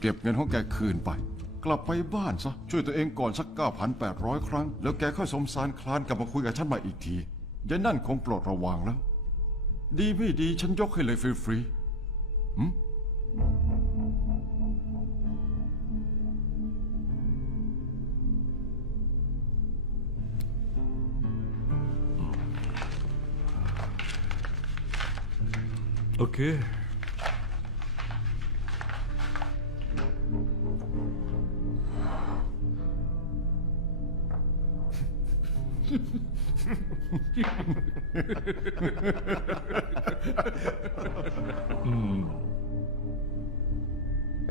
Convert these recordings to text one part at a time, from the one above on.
เก็บเงินของแกคืนไป กลับไปบ้านซะช่วยตัวเองก่อนสัก 9,800 ครั้งแล้วแกค่อยสมสารคลานกลับมาคุยกับฉันใหม่อีกทียายนั่นคงโปรดระวังแล้วดีไม่ดีฉันยกให้เลยฟรีๆโอเค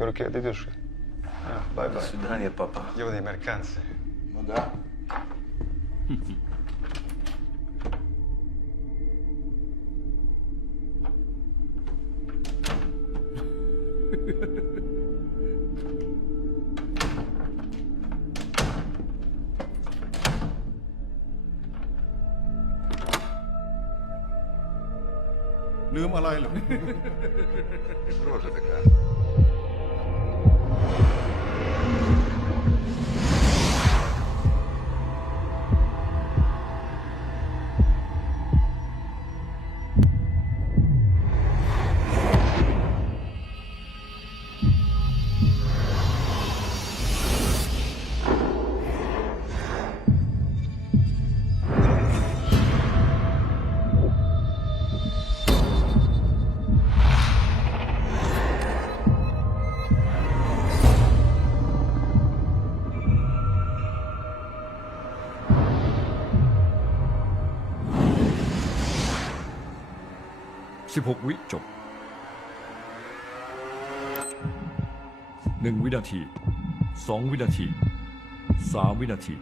Руки от души. До свидания, папа. Его американцы. Ну да.ลืมอะไรเหรอ Рожа такая.16 วิจบ1 วินาที 2 วินาที 3 วินาที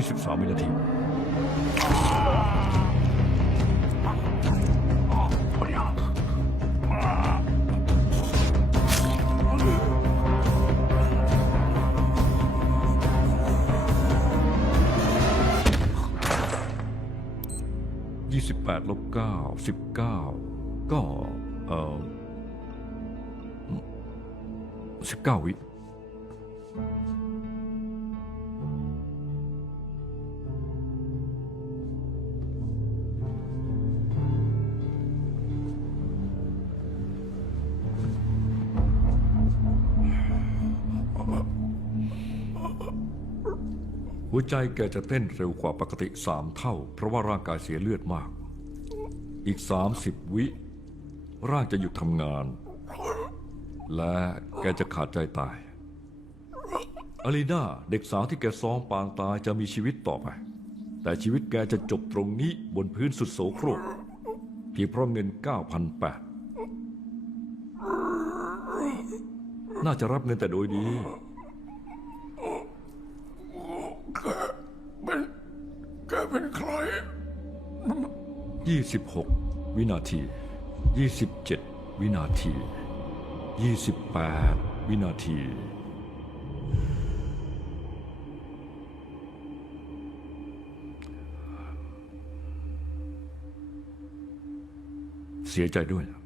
23 วินาที28 ลบ 9 19ก็19 วิหัวใจแกจะเต้นเร็วกว่าปกติ3 เท่าเพราะว่าร่างกายเสียเลือดมากอีก30 วิร่างจะหยุดทำงานและแกจะขาดใจตายอารีนาเด็กสาวที่แกซ้อมปางตายจะมีชีวิตต่อไปแต่ชีวิตแกจะจบตรงนี้บนพื้นสุดโสโครกเพียงเพราะเงิน 9,800 น่าจะรับเงินแต่โดยดีแกเป็นใคร26 วินาที 27 วินาที 28 วินาที เสียใจด้วยนะ